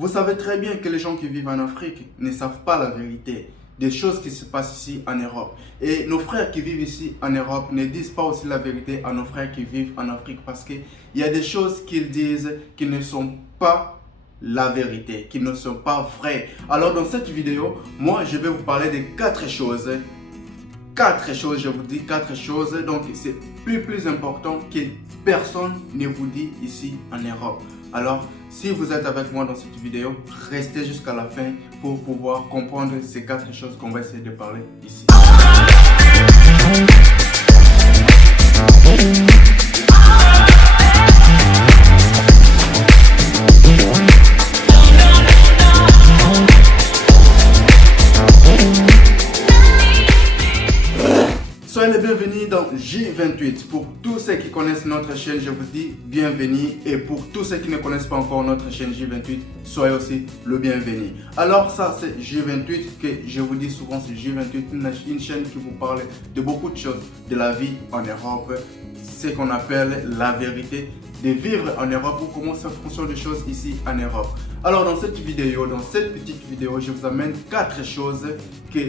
Vous savez très bien que les gens qui vivent en Afrique ne savent pas la vérité des choses qui se passent ici en Europe. Et nos frères qui vivent ici en Europe ne disent pas aussi la vérité à nos frères qui vivent en Afrique parce qu'il y a des choses qu'ils disent qui ne sont pas la vérité, qui ne sont pas vraies. Alors dans cette vidéo, moi je vais vous parler de quatre choses. Je vous dis quatre choses, donc c'est plus important que personne ne vous dit ici en Europe. Alors, si vous êtes avec moi dans cette vidéo, restez jusqu'à la fin pour pouvoir comprendre ces quatre choses qu'on va essayer de parler ici. Soyez les bienvenus dans J28. Pour tous ceux qui connaissent notre chaîne, je vous dis bienvenue. Et pour tous ceux qui ne connaissent pas encore notre chaîne J28, soyez aussi le bienvenu. Alors ça, c'est J28 que je vous dis souvent, c'est J28, une chaîne qui vous parle de beaucoup de choses de la vie en Europe. Ce qu'on appelle la vérité de vivre en Europe ou comment ça fonctionne les choses ici en Europe. Alors dans cette vidéo, dans cette petite vidéo, je vous amène quatre choses que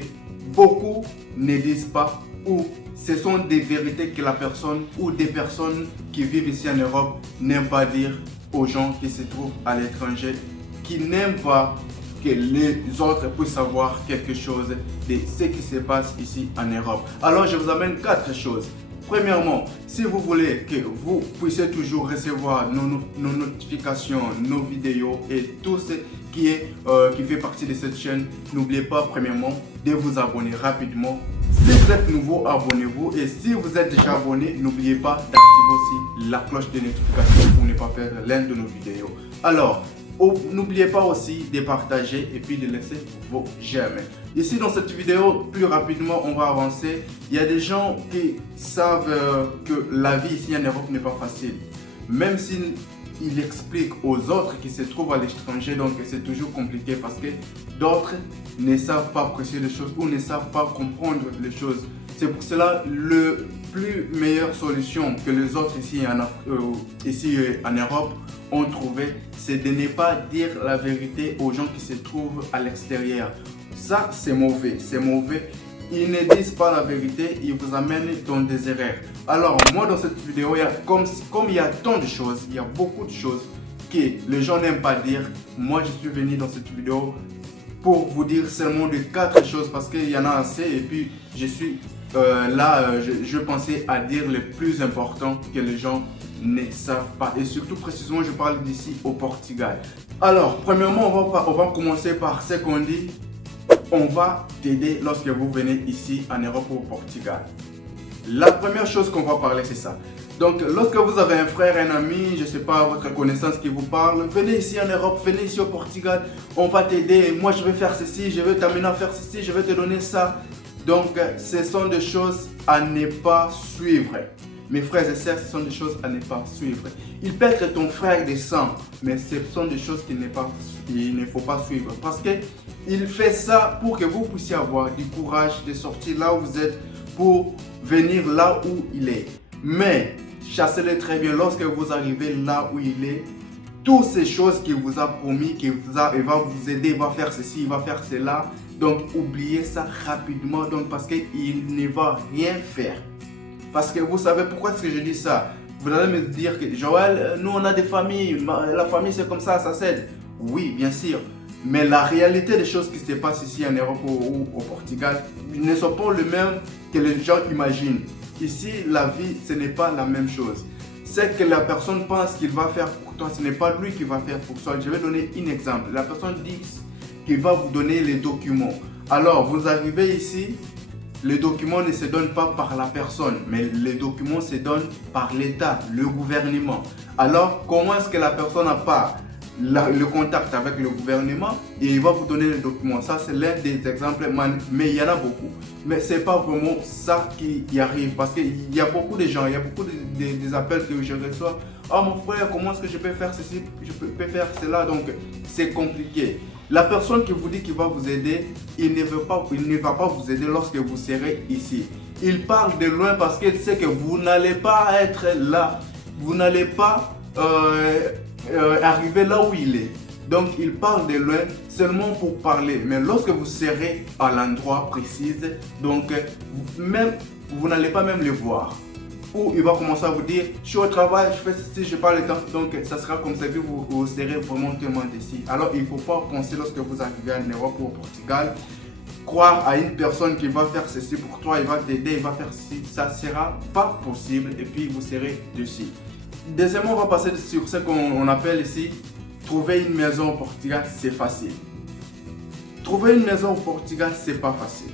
beaucoup ne disent pas ou ce sont des vérités que la personne ou des personnes qui vivent ici en Europe n'aiment pas dire aux gens qui se trouvent à l'étranger, qui n'aiment pas que les autres puissent savoir quelque chose de ce qui se passe ici en Europe. Alors je vous amène quatre choses. Premièrement, si vous voulez que vous puissiez toujours recevoir nos notifications, nos vidéos et tout ce qui fait partie de cette chaîne, n'oubliez pas premièrement de vous abonner rapidement. Si vous êtes nouveau, abonnez-vous, et si vous êtes déjà abonné, n'oubliez pas d'activer aussi la cloche de notification pour ne pas perdre l'une de nos vidéos. Alors, n'oubliez pas aussi de partager et puis de laisser vos j'aime. Ici dans cette vidéo, plus rapidement on va avancer. Il y a des gens qui savent que la vie ici en Europe n'est pas facile. Même s'il explique aux autres qui se trouvent à l'étranger, donc c'est toujours compliqué parce que d'autres ne savent pas apprécier les choses ou ne savent pas comprendre les choses. C'est pour cela le plus meilleure solution que les autres ici en Europe ont trouvé, c'est de ne pas dire la vérité aux gens qui se trouvent à l'extérieur. Ça, c'est mauvais, c'est mauvais. Ils ne disent pas la vérité, ils vous amènent dans des erreurs. Alors, moi, dans cette vidéo, comme il y a tant de choses, il y a beaucoup de choses que les gens n'aiment pas dire. Moi, je suis venu dans cette vidéo pour vous dire seulement de quatre choses parce qu'il y en a assez. Et puis, je suis je pensais à dire les plus importants que les gens ne savent pas. Et surtout, précisément, je parle d'ici au Portugal. Alors, premièrement, on va commencer par ce qu'on dit. On va t'aider lorsque vous venez ici en Europe ou au Portugal. La première chose qu'on va parler, c'est ça. Donc, lorsque vous avez un frère, un ami, je ne sais pas, votre connaissance qui vous parle, venez ici en Europe, venez ici au Portugal, on va t'aider. Moi, je vais faire ceci, je vais t'amener à faire ceci, je vais te donner ça. Donc, ce sont des choses à ne pas suivre. Mes frères et sœurs, ce sont des choses à ne pas suivre. Il peut être ton frère de sang, mais ce sont des choses qu'il ne faut pas suivre. Parce qu'il fait ça pour que vous puissiez avoir du courage de sortir là où vous êtes pour venir là où il est. Mais chassez-le très bien lorsque vous arrivez là où il est. Toutes ces choses qu'il vous a promis, il va vous aider, il va faire ceci, il va faire cela. Donc oubliez ça rapidement parce qu'il ne va rien faire. Parce que vous savez pourquoi est-ce que je dis ça? Vous allez me dire que Joël, nous on a des familles, la famille c'est comme ça s'aide. Oui, bien sûr. Mais la réalité des choses qui se passent ici en Europe ou au Portugal ne sont pas les mêmes que les gens imaginent. Ici, la vie, ce n'est pas la même chose. Ce que la personne pense qu'il va faire pour toi, ce n'est pas lui qui va faire pour toi. Je vais donner un exemple. La personne dit qu'il va vous donner les documents. Alors, vous arrivez ici, les documents ne se donnent pas par la personne, mais les documents se donnent par l'État, le gouvernement. Alors, comment est-ce que la personne n'a pas le contact avec le gouvernement et il va vous donner les documents? Ça, c'est l'un des exemples, mais il y en a beaucoup. Mais ce n'est pas vraiment ça qui arrive parce qu'il y a beaucoup de gens, il y a beaucoup des appels que je reçois. Oh mon frère, comment est-ce que je peux faire ceci, je peux faire cela? Donc, c'est compliqué. La personne qui vous dit qu'il va vous aider, il ne va pas vous aider lorsque vous serez ici. Il parle de loin parce qu'il sait que vous n'allez pas être là. Vous n'allez pas arriver là où il est. Donc il parle de loin seulement pour parler. Mais lorsque vous serez à l'endroit précis, donc vous n'allez pas même le voir. Ou il va commencer à vous dire, je suis au travail, je fais ceci, je n'ai pas le temps. Donc ça sera comme ça que vous serez vraiment tellement déçu. Alors il ne faut pas penser lorsque vous arrivez en Europe ou au Portugal, croire à une personne qui va faire ceci pour toi, il va t'aider, il va faire ceci, ça ne sera pas possible et puis vous serez déçu. Deuxièmement, on va passer sur ce qu'on appelle ici, trouver une maison au Portugal, c'est facile. Trouver une maison au Portugal, c'est pas facile.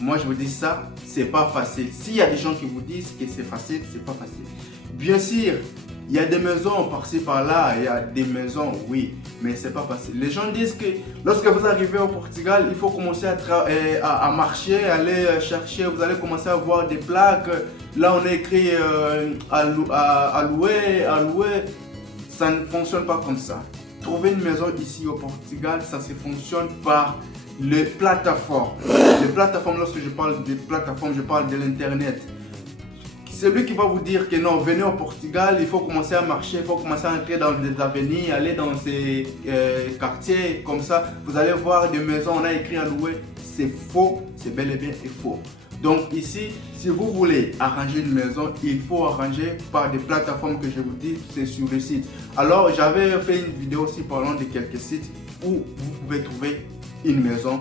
Moi, je vous dis ça, c'est pas facile. S'il y a des gens qui vous disent que c'est facile, c'est pas facile. Bien sûr, il y a des maisons par-ci par-là, il y a des maisons, oui, mais c'est pas facile. Les gens disent que lorsque vous arrivez au Portugal, il faut commencer à marcher, aller chercher, vous allez commencer à voir des plaques. Là, on a écrit à louer. Ça ne fonctionne pas comme ça. Trouver une maison ici au Portugal, ça se fonctionne par les plateformes. Les plateformes, lorsque je parle des plateformes, je parle de l'internet. C'est lui qui va vous dire que non, venez au Portugal, il faut commencer à marcher, il faut commencer à entrer dans des avenues, aller dans ces quartiers, comme ça, vous allez voir des maisons, on a écrit à louer. C'est faux, c'est bel et bien faux. Donc ici, si vous voulez arranger une maison, il faut arranger par des plateformes que je vous dis, c'est sur le site. Alors j'avais fait une vidéo aussi parlant de quelques sites où vous pouvez trouver une maison,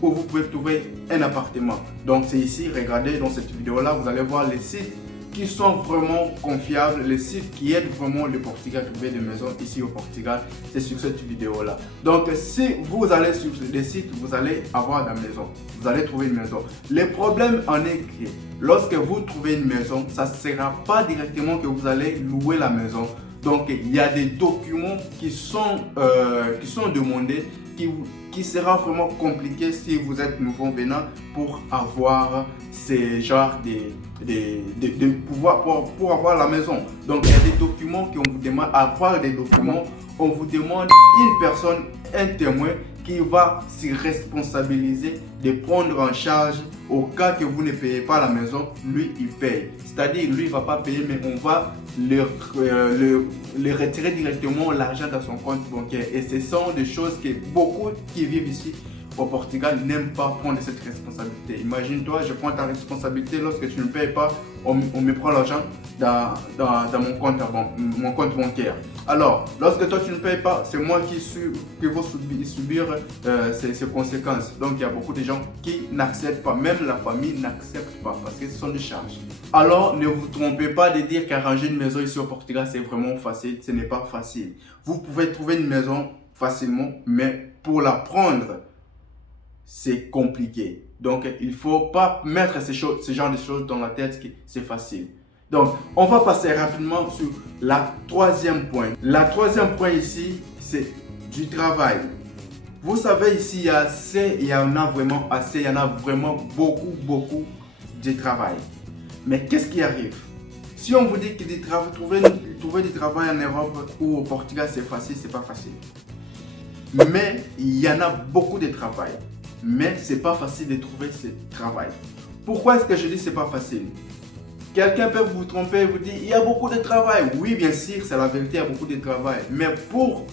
où vous pouvez trouver un appartement. Donc c'est ici, regardez dans cette vidéo là, vous allez voir les sites qui sont vraiment confiables, les sites qui aident vraiment le Portugal à trouver des maisons ici au Portugal, c'est sur cette vidéo là. Donc si vous allez sur les sites, vous allez avoir la maison, vous allez trouver une maison. Le problème en est que lorsque vous trouvez une maison, ça ne sera pas directement que vous allez louer la maison. Donc il y a des documents qui sont demandés, qui sera vraiment compliqué si vous êtes nouveau venant pour avoir ces genres de pouvoir pour avoir la maison. Donc il y a des documents qu'on vous demande. À part des documents, on vous demande une personne, un témoin qui va se responsabiliser de prendre en charge au cas que vous ne payez pas la maison, lui il paye. C'est-à-dire lui il ne va pas payer, mais on va le retirer directement l'argent dans son compte bancaire. Et ce sont des choses que beaucoup qui vivent ici au Portugal n'aiment pas prendre cette responsabilité. Imagine-toi, je prends ta responsabilité, lorsque tu ne payes pas, on me prend l'argent dans mon compte bancaire. Alors, lorsque toi tu ne payes pas, c'est moi qui vais subir ces conséquences. Donc il y a beaucoup de gens qui n'acceptent pas, même la famille n'accepte pas parce que ce sont des charges. Alors ne vous trompez pas de dire qu'arranger une maison ici au Portugal c'est vraiment facile, ce n'est pas facile. Vous pouvez trouver une maison facilement, mais pour la prendre, c'est compliqué. Donc, il ne faut pas mettre ce genre de choses dans la tête que c'est facile. Donc, on va passer rapidement sur la troisième point. La troisième point ici, c'est du travail. Vous savez, ici, il y en a vraiment assez, il y en a vraiment beaucoup de travail. Mais qu'est-ce qui arrive? Si on vous dit que trouver du travail en Europe ou au Portugal, c'est facile, c'est pas facile. Mais il y en a beaucoup de travail. Mais c'est pas facile de trouver ce travail. Pourquoi est-ce que je dis c'est pas facile? Quelqu'un peut vous tromper et vous dire il y a beaucoup de travail. Oui, bien sûr, c'est la vérité, il y a beaucoup de travail. Mais pour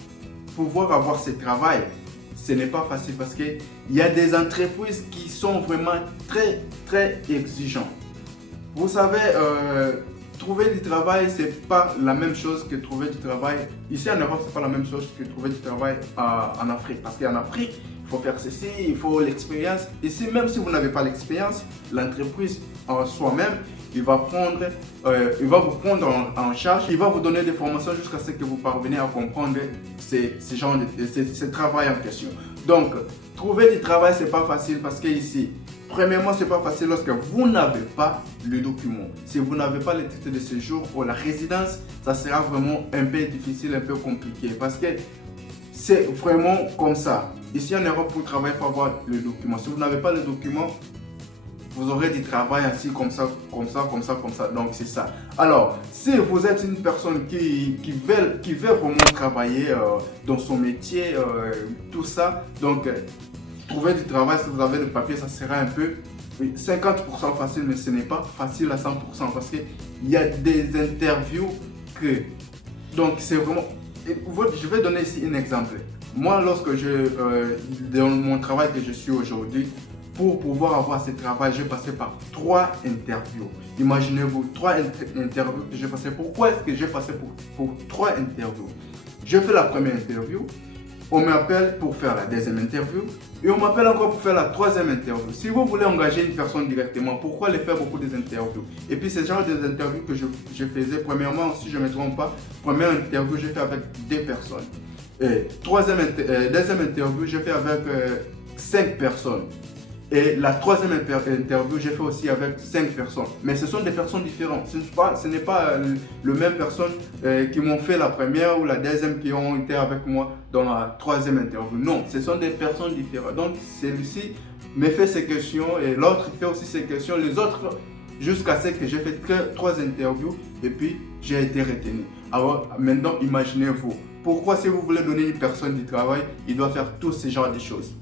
pouvoir avoir ce travail, ce n'est pas facile parce qu'il y a des entreprises qui sont vraiment très exigeantes. Vous savez, trouver du travail, c'est pas la même chose que trouver du travail. Ici en Europe, c'est pas la même chose que trouver du travail en Afrique. Parce qu'en Afrique, il faut faire ceci, il faut l'expérience. Ici, même si vous n'avez pas l'expérience, l'entreprise en soi-même, il va vous prendre en charge, il va vous donner des formations jusqu'à ce que vous parvenez à comprendre ce travail en question. Donc, trouver du travail, c'est pas facile parce que ici, premièrement, c'est pas facile lorsque vous n'avez pas le document. Si vous n'avez pas le titre de séjour ou la résidence, ça sera vraiment un peu difficile, un peu compliqué parce que c'est vraiment comme ça. Ici en Europe, pour travailler, il faut avoir le document. Si vous n'avez pas le document, vous aurez du travail ainsi comme ça. Donc c'est ça. Alors, si vous êtes une personne qui veut vraiment travailler dans son métier, tout ça, donc trouver du travail, si vous avez le papier, ça sera un peu 50% facile, mais ce n'est pas facile à 100% parce qu'il y a des interviews que... Donc c'est vraiment... Je vais donner ici un exemple. moi, dans mon travail que je suis aujourd'hui, pour pouvoir avoir ce travail, j'ai passé par 3 interviews. Imaginez-vous, 3 interviews que j'ai passé. Pourquoi est-ce que j'ai passé pour 3 interviews? Je fais la première interview, on m'appelle pour faire la deuxième interview et on m'appelle encore pour faire la troisième interview. Si vous voulez engager une personne directement, pourquoi les faire beaucoup des interviews? Et puis c'est le genre des interviews que je faisais. Premièrement, si je ne me trompe pas, première interview, j'ai fait avec 2 personnes. Et deuxième interview, j'ai fait avec 5 personnes. Et la troisième interview, j'ai fait aussi avec 5 personnes. Mais ce sont des personnes différentes. Ce n'est pas les mêmes personnes qui m'ont fait la première ou la deuxième qui ont été avec moi dans la troisième interview. Non, ce sont des personnes différentes. Donc, celui-ci me fait ses questions et l'autre fait aussi ses questions. Les autres, jusqu'à ce que j'ai fait que 3 interviews et puis j'ai été retenu. Alors, maintenant, imaginez-vous. Pourquoi si vous voulez donner une personne du travail, il doit faire tous ces genres de choses?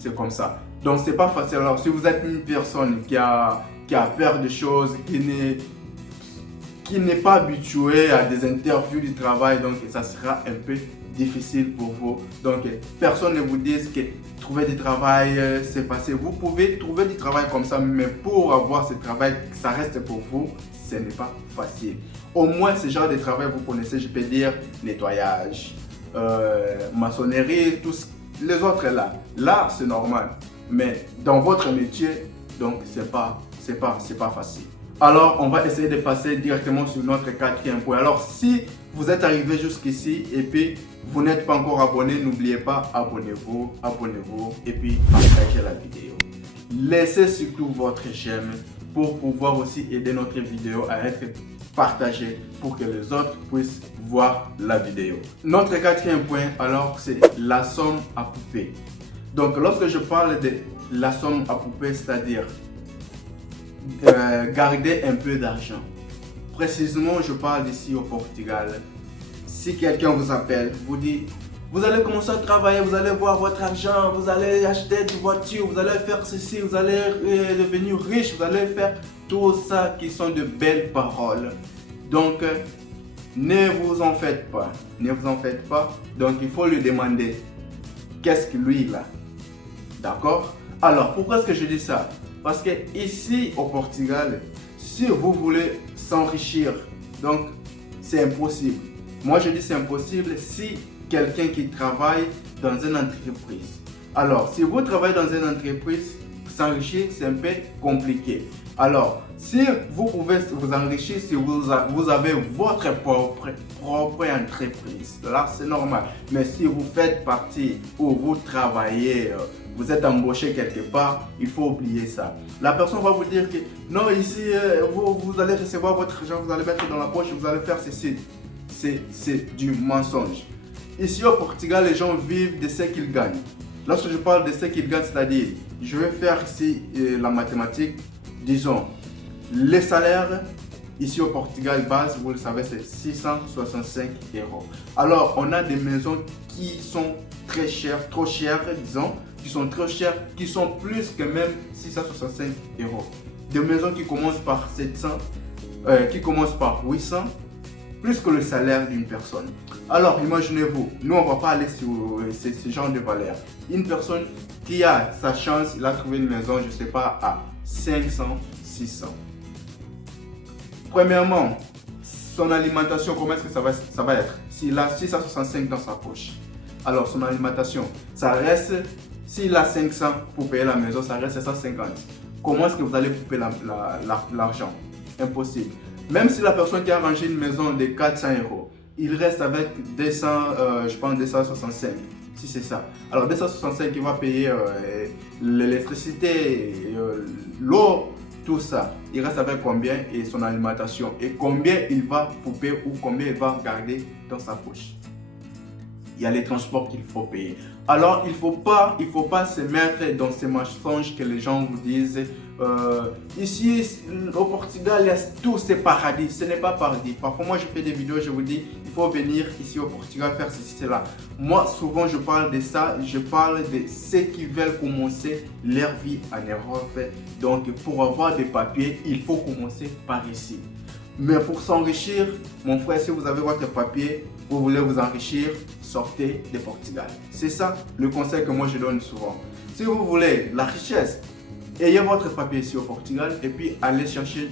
C'est comme ça. Donc, c'est pas facile. Alors, si vous êtes une personne qui a peur de choses, qui n'est pas habituée à des interviews du travail, donc ça sera un peu difficile pour vous. Donc, personne ne vous dise que trouver du travail, c'est facile. Vous pouvez trouver du travail comme ça, mais pour avoir ce travail, ça reste pour vous, ce n'est pas facile. Au moins, ce genre de travail, vous connaissez, je peux dire, nettoyage, maçonnerie, tout ce les autres là. Là, c'est normal. Mais dans votre métier, donc, c'est pas facile. Alors, on va essayer de passer directement sur notre 4e point. Alors, si vous êtes arrivé jusqu'ici et puis vous n'êtes pas encore abonné, n'oubliez pas, abonnez-vous et puis partagez la vidéo. Laissez surtout votre j'aime pour pouvoir aussi aider notre vidéo à être partagée pour que les autres puissent voir la vidéo. Notre 4e point, alors, c'est la somme à poupée. Donc, lorsque je parle de la somme à poupée, c'est-à-dire garder un peu d'argent. Précisément, je parle ici au Portugal. Si quelqu'un vous appelle, vous dit, vous allez commencer à travailler, vous allez voir votre argent, vous allez acheter une voiture, vous allez faire ceci, vous allez devenir riche, vous allez faire tout ça qui sont de belles paroles. Donc, ne vous en faites pas. Ne vous en faites pas. Donc, il faut lui demander qu'est-ce que lui il a. D'accord? Alors, pourquoi est-ce que je dis ça? Parce que ici au Portugal, si vous voulez s'enrichir, donc c'est impossible. Moi, je dis c'est impossible si quelqu'un qui travaille dans une entreprise. Alors, si vous travaillez dans une entreprise, s'enrichir, c'est un peu compliqué. Alors, si vous pouvez vous enrichir, si vous avez votre propre entreprise, là c'est normal. Mais si vous faites partie ou vous travaillez, vous êtes embauché quelque part, il faut oublier ça. La personne va vous dire que non, ici, vous allez recevoir votre argent, vous allez mettre dans la poche, vous allez faire ceci. C'est du mensonge. Ici au Portugal, les gens vivent de ce qu'ils gagnent. Lorsque je parle de ce qu'ils gagnent, c'est-à-dire, je vais faire ici la mathématique, disons, les salaires ici au Portugal base, vous le savez, c'est 665 €. Alors, on a des maisons qui sont très chères, trop chères, disons, qui sont trop chères, qui sont plus que même 665 €. Des maisons qui commencent par 700, qui commencent par 800, plus que le salaire d'une personne. Alors, imaginez-vous, nous, on ne va pas aller sur ce genre de valeur. Une personne qui a sa chance, il a trouvé une maison, je ne sais pas, à 500, 600. Premièrement, son alimentation, comment est-ce que ça va être? S'il a 665 dans sa poche, alors son alimentation, ça reste, s'il a 500 pour payer la maison, ça reste 150. Comment est-ce que vous allez couper l'argent? Impossible. Même si la personne qui a rangé une maison de 400 €, il reste avec 200, je pense 265, si c'est ça. Alors 265, il va payer l'électricité, l'eau, tout ça. Il reste avec combien et son alimentation et combien il va couper ou combien il va garder dans sa poche. Il y a les transports qu'il faut payer. Alors, il faut pas se mettre dans ces mensonges que les gens vous disent. Ici, au Portugal, il y a tous ces paradis. Ce n'est pas paradis. Parfois, moi, je fais des vidéos, je vous dis, il faut venir ici au Portugal faire ceci, cela. Moi, souvent, je parle de ça. Je parle de ceux qui veulent commencer leur vie en Europe. Donc, pour avoir des papiers, il faut commencer par ici. Mais pour s'enrichir, mon frère, si vous avez votre papier, vous voulez vous enrichir, sortez de Portugal. C'est ça le conseil que moi je donne souvent. Si vous voulez la richesse, ayez votre papier ici au Portugal et puis allez chercher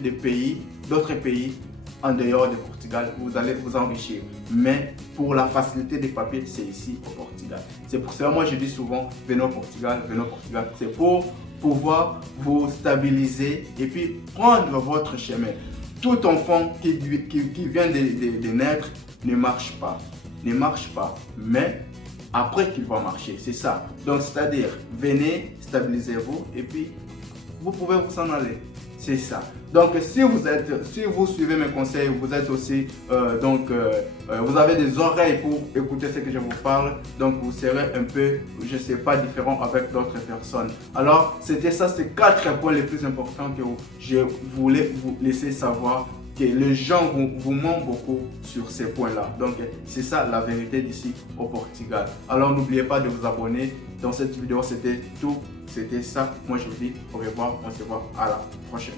d'autres pays en dehors de Portugal, vous allez vous enrichir. Mais pour la facilité des papiers, c'est ici au Portugal. C'est pour ça que moi je dis souvent, venez au Portugal, venez au Portugal. C'est pour pouvoir vous stabiliser et puis prendre votre chemin. Tout enfant qui vient de naître ne marche pas. Ne marche pas, mais après qu'il va marcher, c'est ça. Donc c'est-à-dire, venez, stabilisez-vous et puis vous pouvez vous en aller. C'est ça. Donc si vous suivez mes conseils, vous êtes aussi vous avez des oreilles pour écouter ce que je vous parle, donc vous serez un peu, je sais pas, différent avec d'autres personnes. Alors c'était ça, ces 4 points les plus importants que je voulais vous laisser savoir, que les gens vous mentent beaucoup sur ces points-là. Donc c'est ça la vérité d'ici au Portugal. Alors n'oubliez pas de vous abonner. Dans cette vidéo, c'était tout. C'était ça. Moi je vous dis au revoir. On se voit à la prochaine.